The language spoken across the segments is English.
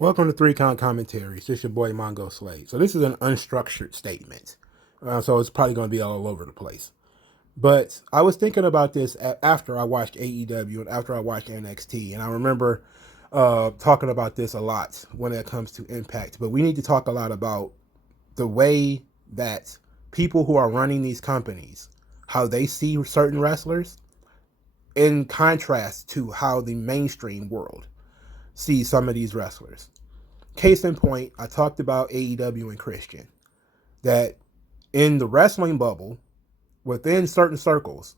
Welcome to Three Count Commentaries. This is your boy MongoSlade. So this is an unstructured statement. So it's probably going to be all over the place. But I was thinking about this after I watched AEW and after I watched NXT. And I remember talking about this a lot when it comes to Impact. But we need to talk a lot about the way that people who are running these companies, how they see certain wrestlers in contrast to how the mainstream world sees some of these wrestlers. Case in point, I talked about AEW and Christian. That in the wrestling bubble, within certain circles,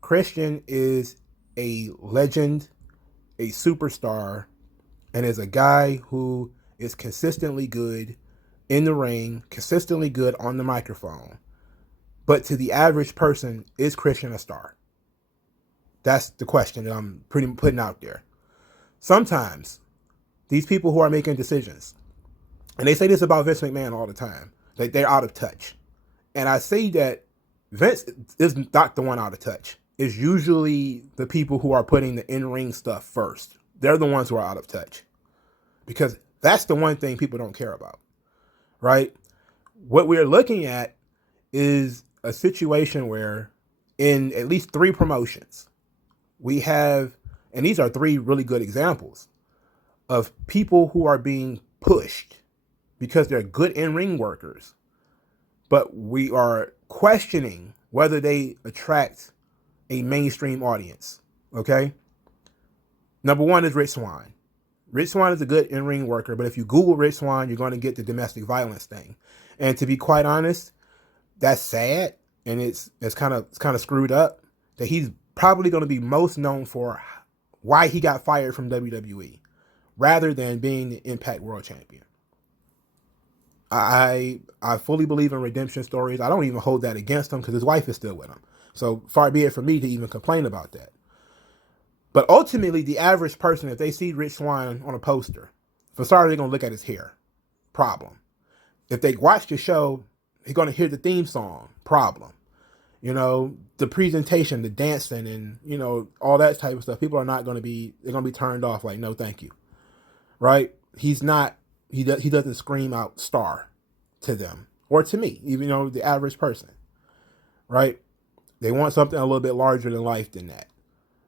Christian is a legend, a superstar, and is a guy who is consistently good in the ring, consistently good on the microphone. But to the average person, is Christian a star? That's the question that I'm putting out there. Sometimes these people who are making decisions, and they say this about Vince McMahon all the time, that they're out of touch. And I say that Vince is not the one out of touch. It's usually the people who are putting the in-ring stuff first. They're the ones who are out of touch. Because that's the one thing people don't care about, right? What we're looking at is a situation where in at least 3 promotions, we have, and these are 3 really good examples, of people who are being pushed because they're good in-ring workers, but we are questioning whether they attract a mainstream audience, okay? Number 1 is Rich Swann. Rich Swann is a good in-ring worker, but if you Google Rich Swann, you're going to get the domestic violence thing. And to be quite honest, that's sad, and it's kind of screwed up that he's probably going to be most known for why he got fired from WWE rather than being the Impact World Champion. I fully believe in redemption stories. I don't even hold that against him because his wife is still with him. So far be it for me to even complain about that. But ultimately, the average person, if they see Rich Swann on a poster, for starters, they're going to look at his hair. Problem. If they watch the show, they're going to hear the theme song. Problem. You know, the presentation, the dancing, and, you know, all that type of stuff. People are not going to be, they're going to be turned off like, no, thank you. Right? He's not, he doesn't scream out star to them or to me, even, you know, the average person. Right? They want something a little bit larger than life than that.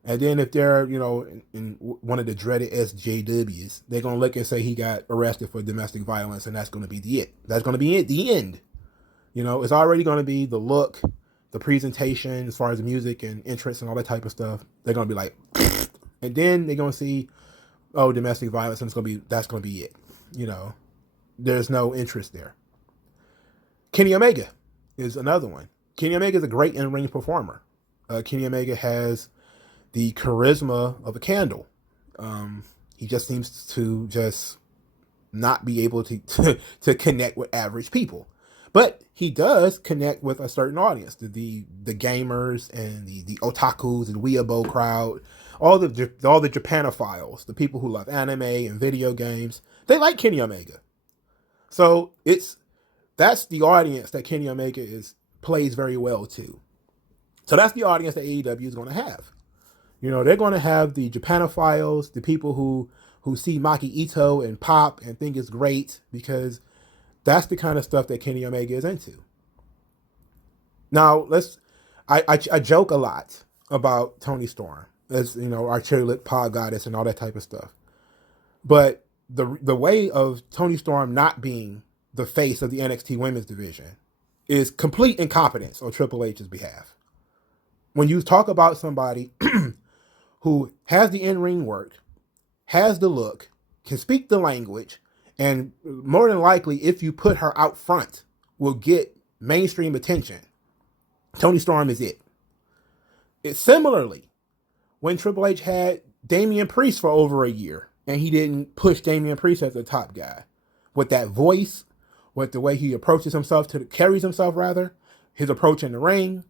And then if they're, you know, in one of the dreaded SJWs, they're going to look and say he got arrested for domestic violence, and that's going to be the it. That's going to be it, the end. You know, it's already going to be the look, the presentation, as far as the music and entrance and all that type of stuff. They're going to be like, and then they're going to see, oh, domestic violence, and that's going to be it. You know, there's no interest there. Kenny Omega is another one. Kenny Omega is a great in-ring performer. Kenny Omega has the charisma of a candle. He just seems to just not be able to connect with average people. But he does connect with a certain audience, the gamers and the otakus and weeaboo crowd, all the Japanophiles, the people who love anime and video games. They like Kenny Omega. So that's the audience that Kenny Omega plays very well to. So that's the audience that AEW is going to have. You know, they're going to have the Japanophiles, the people who see Maki Ito and Pop and think it's great because that's the kind of stuff that Kenny Omega is into. Now, I joke a lot about Toni Storm, as you know, our cherry-lit pod goddess and all that type of stuff. But the way of Toni Storm not being the face of the NXT women's division is complete incompetence on Triple H's behalf. When you talk about somebody who has the in-ring work, has the look, can speak the language, and more than likely, if you put her out front, will get mainstream attention, Toni Storm is it. It's similarly, when Triple H had Damian Priest for over a year, and he didn't push Damian Priest as the top guy. With that voice, with the way he approaches himself, carries himself rather, his approach in the ring,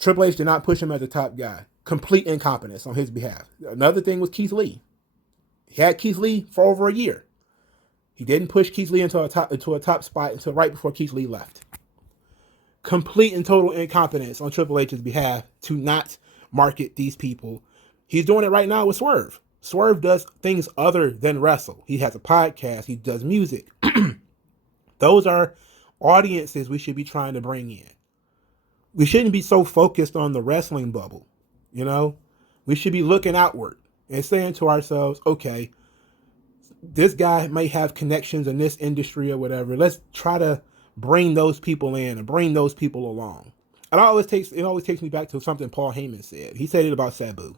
Triple H did not push him as the top guy. Complete incompetence on his behalf. Another thing was Keith Lee. He had Keith Lee for over a year. He didn't push Keith Lee into a top spot until right before Keith Lee left. Complete and total incompetence on Triple H's behalf to not market these people. He's doing it right now with Swerve. Swerve does things other than wrestle. He has a podcast. He does music. Those are audiences we should be trying to bring in. We shouldn't be so focused on the wrestling bubble. You know, we should be looking outward and saying to ourselves, okay, this guy may have connections in this industry or whatever. Let's try to bring those people in and bring those people along. And it always takes me back to something Paul Heyman said. He said it about Sabu,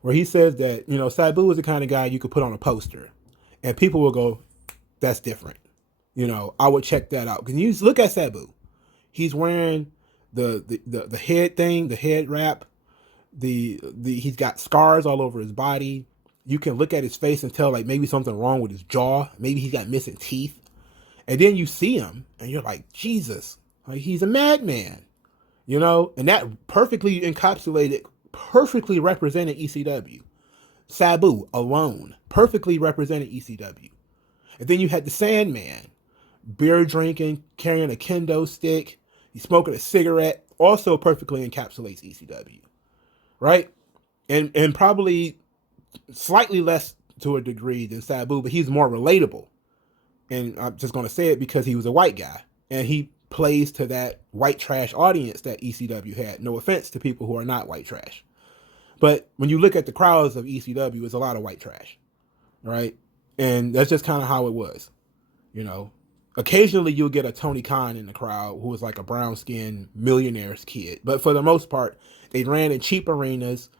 where he says that, you know, Sabu is the kind of guy you could put on a poster and people will go, that's different. You know, I would check that out. Because you look at Sabu. He's wearing the head thing, the head wrap. He's got scars all over his body. You can look at his face and tell like maybe something wrong with his jaw. Maybe he's got missing teeth. And then you see him and you're like, Jesus, like he's a madman. You know, and that perfectly encapsulated, perfectly represented ECW. Sabu alone perfectly represented ECW. And then you had the Sandman, beer drinking, carrying a kendo stick, he's smoking a cigarette, also perfectly encapsulates ECW, right? And probably slightly less to a degree than Sabu, but he's more relatable. And I'm just going to say it because he was a white guy, and he plays to that white trash audience that ECW had. No offense to people who are not white trash. But when you look at the crowds of ECW, it's a lot of white trash, right? And that's just kind of how it was, you know. Occasionally you'll get a Tony Khan in the crowd who was like a brown-skinned millionaire's kid. But for the most part, they ran in cheap arenas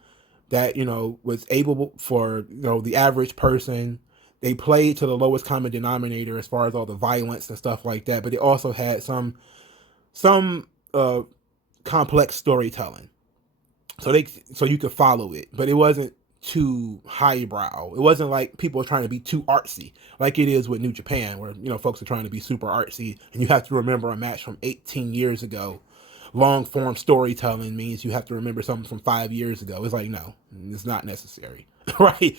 that, you know, was able for, you know, the average person. They played to the lowest common denominator as far as all the violence and stuff like that. But they also had some complex storytelling. So you could follow it, but it wasn't too highbrow. It wasn't like people are trying to be too artsy, like it is with New Japan, where, you know, folks are trying to be super artsy, and you have to remember a match from 18 years ago. Long form storytelling means you have to remember something from 5 years ago. It's like, no, it's not necessary, right?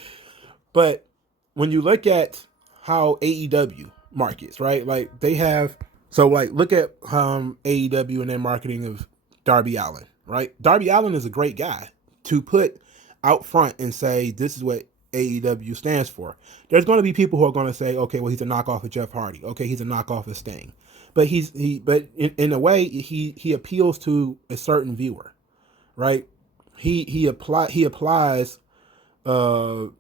But when you look at how AEW markets, right? Like they have, so like look at AEW and their marketing of Darby Allin. Right? Darby Allin is a great guy to put out front and say, this is what AEW stands for. There's going to be people who are going to say, okay, well, he's a knockoff of Jeff Hardy. Okay, he's a knockoff of Sting. But but in a way, he appeals to a certain viewer, right? He applies an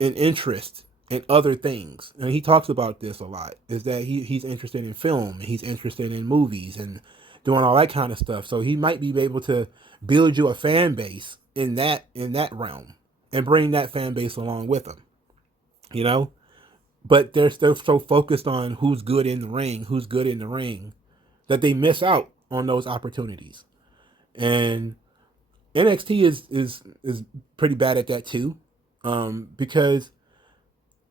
interest in other things. And he talks about this a lot, is that he's interested in film, he's interested in movies and doing all that kind of stuff. So he might be able to build you a fan base in that realm and bring that fan base along with him, you know. But they're still so focused on who's good in the ring, that they miss out on those opportunities. And NXT is pretty bad at that too, because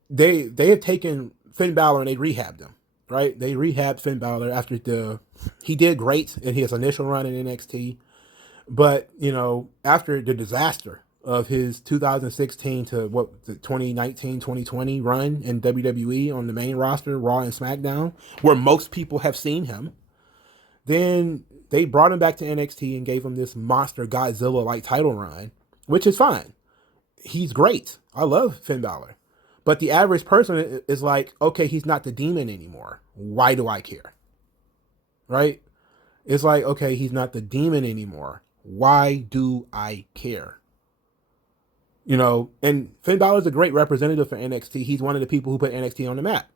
they have taken Finn Balor and they rehabbed him. Right? They rehabbed Finn Balor after he did great in his initial run in NXT. But, you know, after the disaster of his 2016 to the 2019, 2020 run in WWE on the main roster, Raw and SmackDown, where most people have seen him, then they brought him back to NXT and gave him this monster Godzilla-like title run, which is fine. He's great. I love Finn Balor. But the average person is like, okay, he's not the demon anymore. Why do I care? Right? It's like, okay, he's not the demon anymore. Why do I care? You know, and Finn Balor is a great representative for NXT. He's one of the people who put NXT on the map.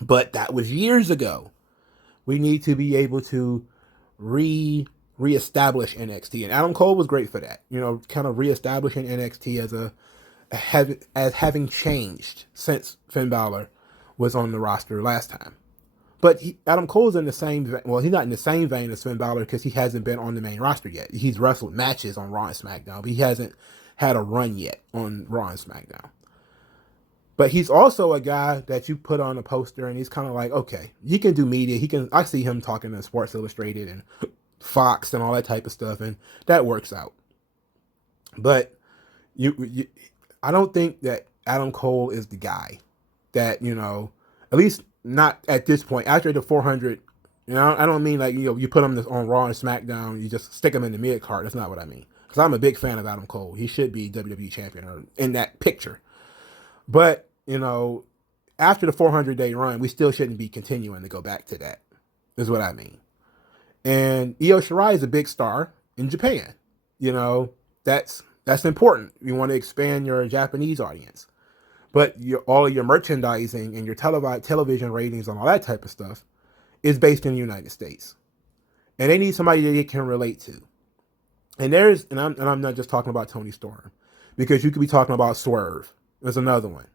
But that was years ago. We need to be able to reestablish NXT. And Adam Cole was great for that. You know, kind of reestablishing NXT as having changed since Finn Balor was on the roster last time. But Adam Cole's in the same, well, he's not in the same vein as Finn Balor because he hasn't been on the main roster yet. He's wrestled matches on Raw and SmackDown, but he hasn't had a run yet on Raw and SmackDown. But he's also a guy that you put on a poster and he's kind of like, okay, he can do media. I see him talking to Sports Illustrated and Fox and all that type of stuff, and that works out. But I don't think that Adam Cole is the guy that, you know, at least not at this point. After the 400, you know, I don't mean like, you know, you put him on Raw and SmackDown, you just stick him in the mid card. That's not what I mean. because I'm a big fan of Adam Cole. He should be WWE champion or in that picture. But, after the 400-day run, we still shouldn't be continuing to go back to that, is what I mean. And Io Shirai is a big star in Japan. That's important. You want to expand your Japanese audience. But all of your merchandising and your television ratings and all that type of stuff is based in the United States. And they need somebody that they can relate to. And I'm not just talking about Tony Storm, because you could be talking about Swerve. There's another one.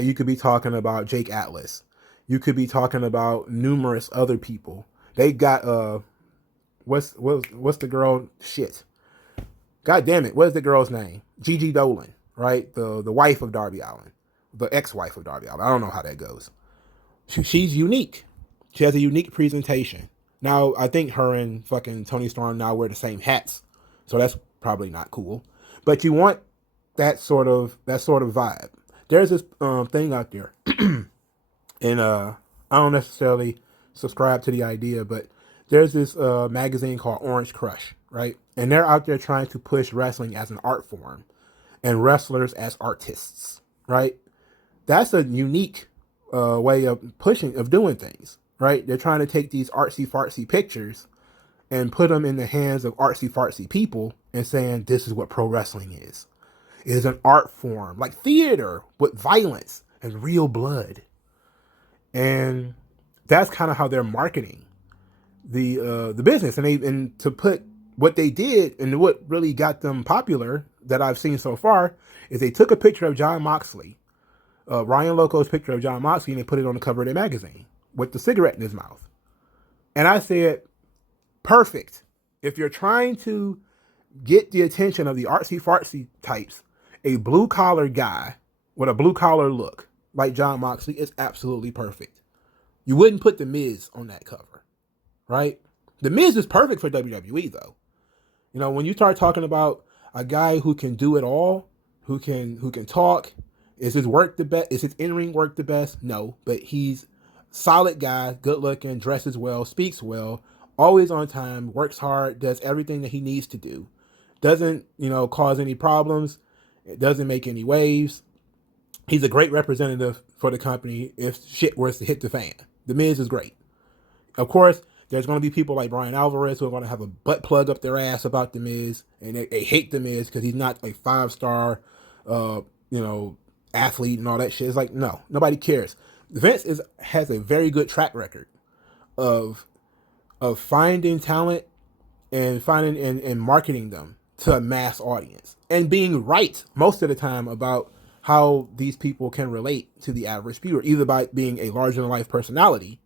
You could be talking about Jake Atlas. You could be talking about numerous other people. They got what's the girl? Shit. God damn it! What is the girl's name? Gigi Dolan, right? The wife of Darby Allin, the ex-wife of Darby Allin. I don't know how that goes. She's unique. She has a unique presentation. Now I think her and fucking Tony Storm now wear the same hats, so that's probably not cool. But you want that sort of vibe. There's this thing out there, and I don't necessarily subscribe to the idea, but there's this magazine called Orange Crush, right? And they're out there trying to push wrestling as an art form and wrestlers as artists, right? That's a unique way of doing things, right? They're trying to take these artsy-fartsy pictures and put them in the hands of artsy-fartsy people and saying, this is what pro wrestling is. It is an art form, like theater, with violence and real blood. And that's kind of how they're marketing the business. And to put what they did and what really got them popular that I've seen so far is they took a picture of Jon Moxley, Ryan Loco's picture of Jon Moxley, and they put it on the cover of their magazine with the cigarette in his mouth. And I said, perfect. If you're trying to get the attention of the artsy-fartsy types, a blue-collar guy with a blue-collar look like Jon Moxley is absolutely perfect. You wouldn't put The Miz on that cover, right? The Miz is perfect for WWE, though. When you start talking about a guy who can do it all, who can talk, is his work the best? Is his in-ring work the best? No, but he's solid guy, good looking, dresses well, speaks well, always on time, works hard, does everything that he needs to do. Doesn't, cause any problems. It doesn't make any waves. He's a great representative for the company if shit was to hit the fan. The Miz is great. Of course, there's going to be people like Brian Alvarez who are going to have a butt plug up their ass about The Miz, and they hate The Miz because he's not a 5-star, athlete and all that shit. It's like, no, nobody cares. Vince has a very good track record of finding talent and finding and marketing them to a mass audience and being right most of the time about how these people can relate to the average viewer, either by being a larger-than-life personality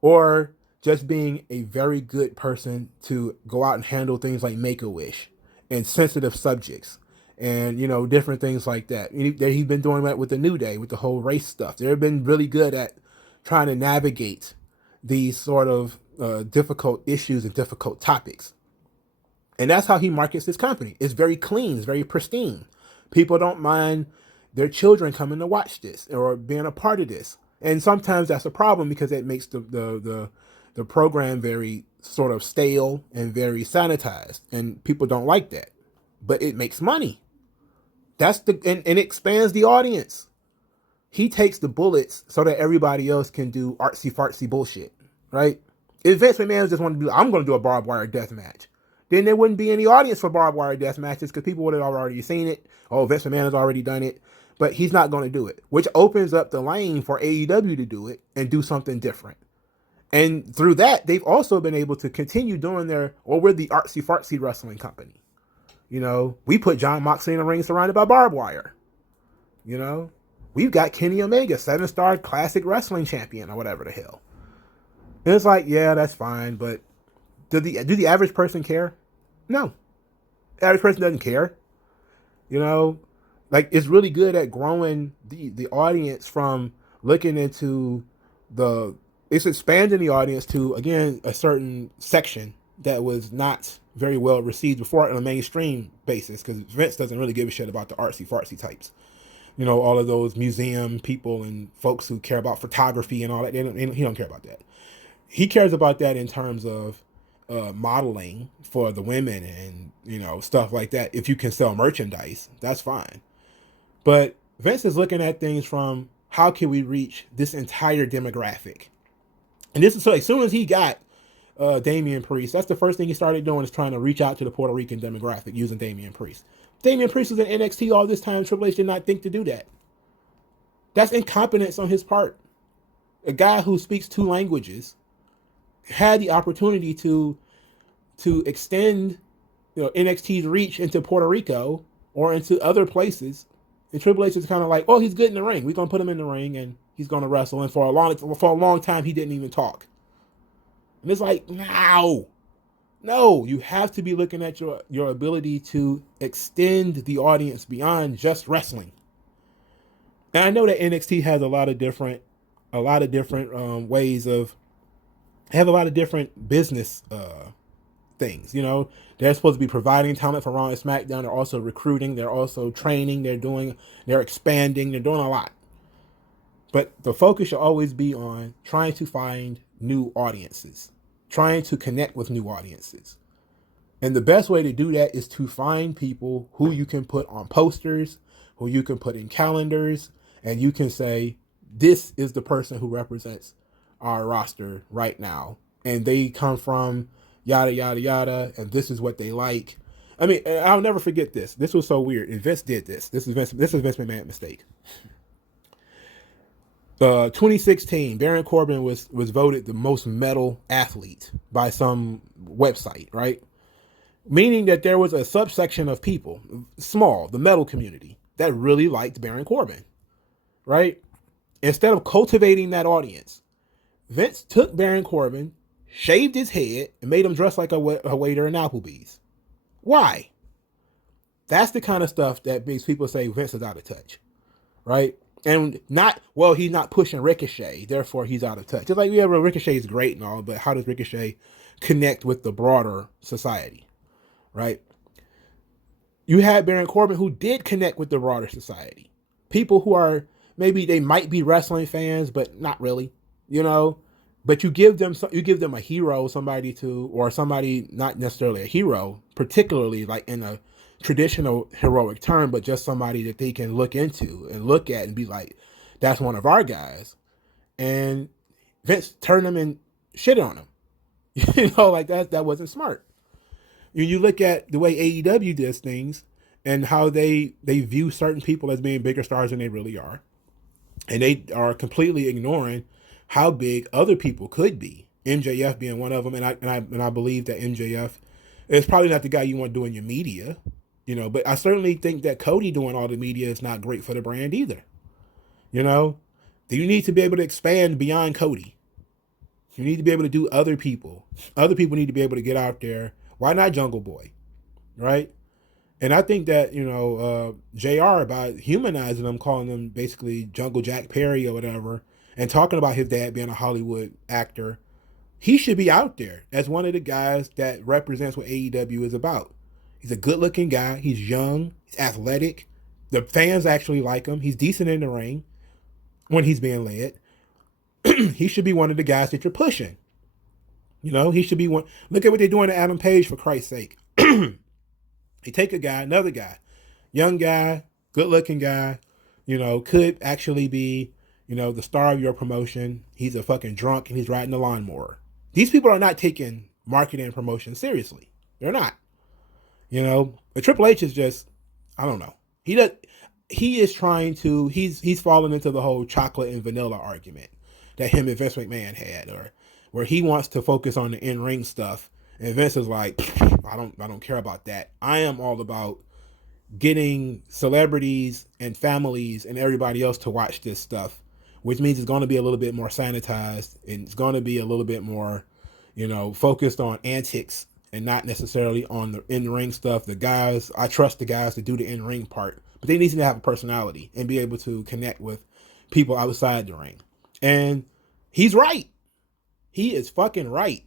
or just being a very good person to go out and handle things like Make-A-Wish and sensitive subjects and, different things like that. He's been doing that with the New Day, with the whole race stuff. They've been really good at trying to navigate these sort of difficult issues and difficult topics. And that's how he markets his company. It's very clean. It's very pristine. People don't mind their children coming to watch this or being a part of this. And sometimes that's a problem because it makes the program very sort of stale and very sanitized. And people don't like that. But it makes money. And it expands the audience. He takes the bullets so that everybody else can do artsy-fartsy bullshit. Right? If Vince McMahon just wanted to do, I'm going to do a barbed wire death match, then there wouldn't be any audience for barbed wire death matches because people would have already seen it. Oh, Vince McMahon has already done it. But he's not going to do it, which opens up the lane for AEW to do it and do something different. And through that, they've also been able to continue doing we're the artsy-fartsy wrestling company. We put Jon Moxley in the ring surrounded by barbed wire. We've got Kenny Omega, 7-star classic wrestling champion or whatever the hell. And it's like, yeah, that's fine, but do the average person care? No. The average person doesn't care. It's really good at growing the audience from looking into it's expanding the audience to, again, a certain section that was not very well received before on a mainstream basis because Vince doesn't really give a shit about the artsy-fartsy types. All of those museum people and folks who care about photography and all that, he don't care about that. He cares about that in terms of modeling for the women and, stuff like that. If you can sell merchandise, that's fine. But Vince is looking at things from how can we reach this entire demographic? And this is so as soon as he got Damian Priest, that's the first thing he started doing is trying to reach out to the Puerto Rican demographic using Damian Priest. Damian Priest was in NXT all this time. Triple H did not think to do that. That's incompetence on his part. A guy who speaks 2 languages had the opportunity to extend NXT's reach into Puerto Rico or into other places. And Triple H is kind of like, oh, he's good in the ring. We're going to put him in the ring and he's going to wrestle. And for a long time, he didn't even talk. And it's like, no, you have to be looking at your ability to extend the audience beyond just wrestling. And I know that NXT has a lot of different ways of, have a lot of different business things. They're supposed to be providing talent for Raw and SmackDown. They're also recruiting. They're also training. They're expanding. They're doing a lot. But the focus should always be on trying to find new audiences, trying to connect with new audiences. And the best way to do that is to find people who you can put on posters, who you can put in calendars, and you can say, this is the person who represents our roster right now. And they come from yada, yada, yada, and this is what they like. I mean, I'll never forget this. This was so weird. And Vince did this. This is Vince McMahon's mistake. 2016, Baron Corbin was voted the most metal athlete by some website, right? Meaning that there was a subsection of people, small, the metal community, that really liked Baron Corbin, right? Instead of cultivating that audience, Vince took Baron Corbin, shaved his head, and made him dress like a waiter in Applebee's. Why? That's the kind of stuff that makes people say Vince is out of touch, right? And he's not pushing Ricochet, therefore he's out of touch. It's like, yeah, well, Ricochet is great and all, but how does Ricochet connect with the broader society, right? You had Baron Corbin who did connect with the broader society. People who are, maybe they might be wrestling fans, but not really, but you give them a hero, or somebody not necessarily a hero, particularly like in a traditional heroic term, but just somebody that they can look into and look at and be like, that's one of our guys. And Vince turned them and shit on them. Like that wasn't smart. You look at the way AEW does things and how they view certain people as being bigger stars than they really are. And they are completely ignoring how big other people could be. MJF being one of them. And I believe that MJF is probably not the guy you want doing your media, but I certainly think that Cody doing all the media is not great for the brand either. You need to be able to expand beyond Cody. You need to be able to do other people. Other people need to be able to get out there. Why not Jungle Boy? Right? And I think that, JR, by humanizing him, calling him basically Jungle Jack Perry or whatever, and talking about his dad being a Hollywood actor, he should be out there as one of the guys that represents what AEW is about. He's a good-looking guy. He's young. He's athletic. The fans actually like him. He's decent in the ring when he's being led. He should be one of the guys that you're pushing. He should be one. Look at what they're doing to Adam Page, for Christ's sake. They take another guy, young guy, good-looking guy, could actually be, the star of your promotion. He's a fucking drunk and he's riding a lawnmower. These people are not taking marketing and promotion seriously. They're not. But Triple H is just, I don't know. He's fallen into the whole chocolate and vanilla argument that him and Vince McMahon had, or where he wants to focus on the in-ring stuff. And Vince is like, I don't care about that. I am all about getting celebrities and families and everybody else to watch this stuff, which means it's going to be a little bit more sanitized and it's going to be a little bit more, focused on antics and not necessarily on the in-ring stuff. I trust the guys to do the in-ring part, but they need to have a personality and be able to connect with people outside the ring. And he's right. He is fucking right.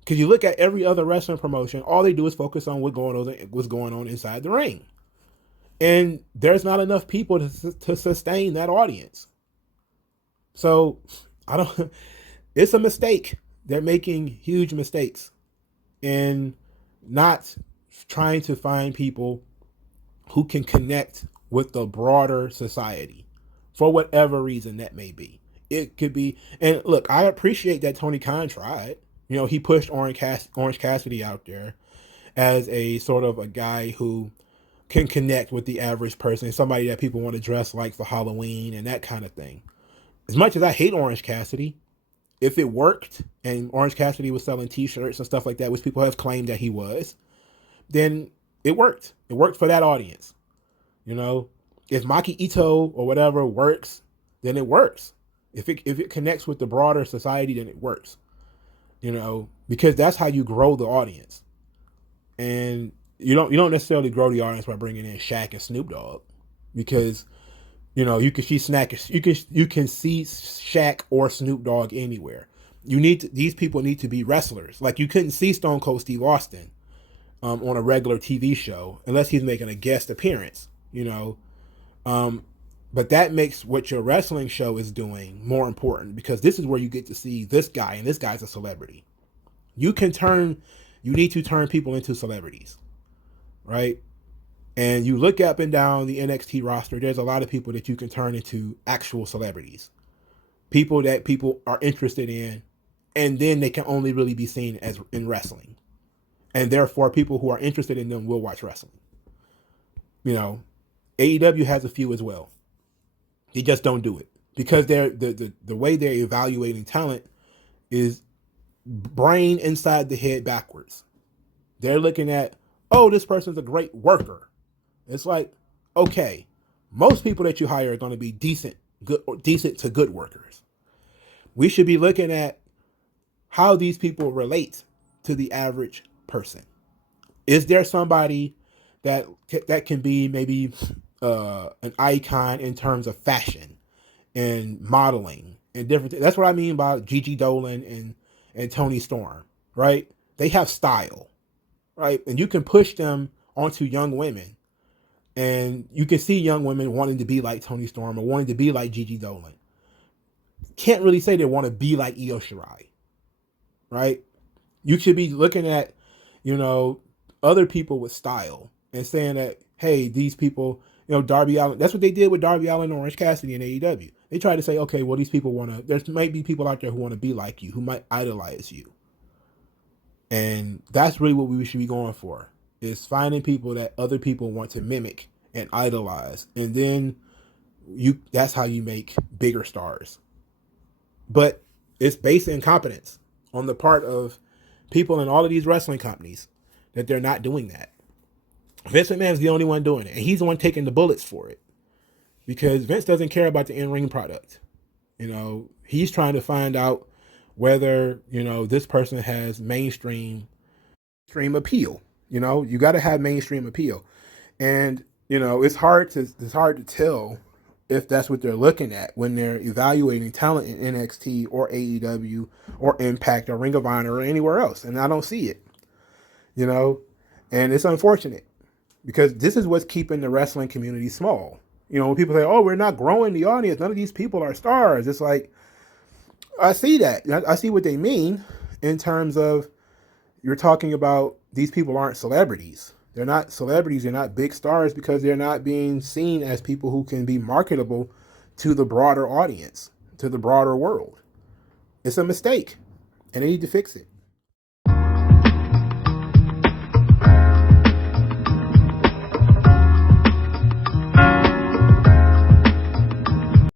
Because you look at every other wrestling promotion, all they do is focus on what's going on inside the ring. And there's not enough people to sustain that audience. So it's a mistake. They're making huge mistakes. in not trying to find people who can connect with the broader society for whatever reason that may be. It could be, and look, I appreciate that Tony Khan tried. You know, he pushed Orange Cassidy out there as a sort of a guy who can connect with the average person, somebody that people want to dress like for Halloween and that kind of thing. As much as I hate Orange Cassidy, if it worked and Orange Cassidy was selling t-shirts and stuff like that, which people have claimed that he was, then it worked. It worked for that audience. You know, if Maki Ito or whatever works, then it works. If it connects with the broader society, then it works. You know, because that's how you grow the audience. And you don't necessarily grow the audience by bringing in Shaq and Snoop Dogg, because you know you can see Shaq or Snoop Dogg anywhere. These people need to be wrestlers. Like, you couldn't see Stone Cold Steve Austin on a regular TV show unless he's making a guest appearance. You know, but that makes what your wrestling show is doing more important, because this is where you get to see this guy, and this guy's a celebrity. You need to turn people into celebrities, right? And you look up and down the NXT roster, there's a lot of people that you can turn into actual celebrities. People that people are interested in, and then they can only really be seen as in wrestling. And therefore, people who are interested in them will watch wrestling. You know, AEW has a few as well. They just don't do it because the way they're evaluating talent is brain inside the head backwards. They're looking at, oh, this person's a great worker. It's like, okay, most people that you hire are going to be decent to good workers. We should be looking at how these people relate to the average person. Is there somebody that can be maybe an icon in terms of fashion and modeling and different things? That's what I mean by Gigi Dolan and Toni Storm, right? They have style, right? And you can push them onto young women, and you can see young women wanting to be like Toni Storm or wanting to be like Gigi Dolan. Can't really say they want to be like Io Shirai, right? You should be looking at, you know, other people with style and saying that, hey, these people, you know, Darby Allin, that's what they did with Darby Allin and Orange Cassidy in AEW. They tried to say, okay, well, these people there might be people out there who want to be like you, who might idolize you. And that's really what we should be going for, is finding people that other people want to mimic and idolize. And then that's how you make bigger stars. But it's based in incompetence on the part of people in all of these wrestling companies that they're not doing that. Vince McMahon's the only one doing it, and he's the one taking the bullets for it, because Vince doesn't care about the in-ring product. You know, he's trying to find out whether, you know, this person has mainstream appeal. You know, you got to have mainstream appeal, and you know, it's hard to tell if that's what they're looking at when they're evaluating talent in NXT or AEW or Impact or Ring of Honor or anywhere else, and I don't see it. You know, and it's unfortunate, because this is what's keeping the wrestling community small. You know, when people say, oh, we're not growing the audience, none of these people are stars. It's like, I see that. I see what they mean in terms of, you're talking about these people aren't celebrities. They're not celebrities. They're not big stars because they're not being seen as people who can be marketable to the broader audience, to the broader world. It's a mistake, and they need to fix it.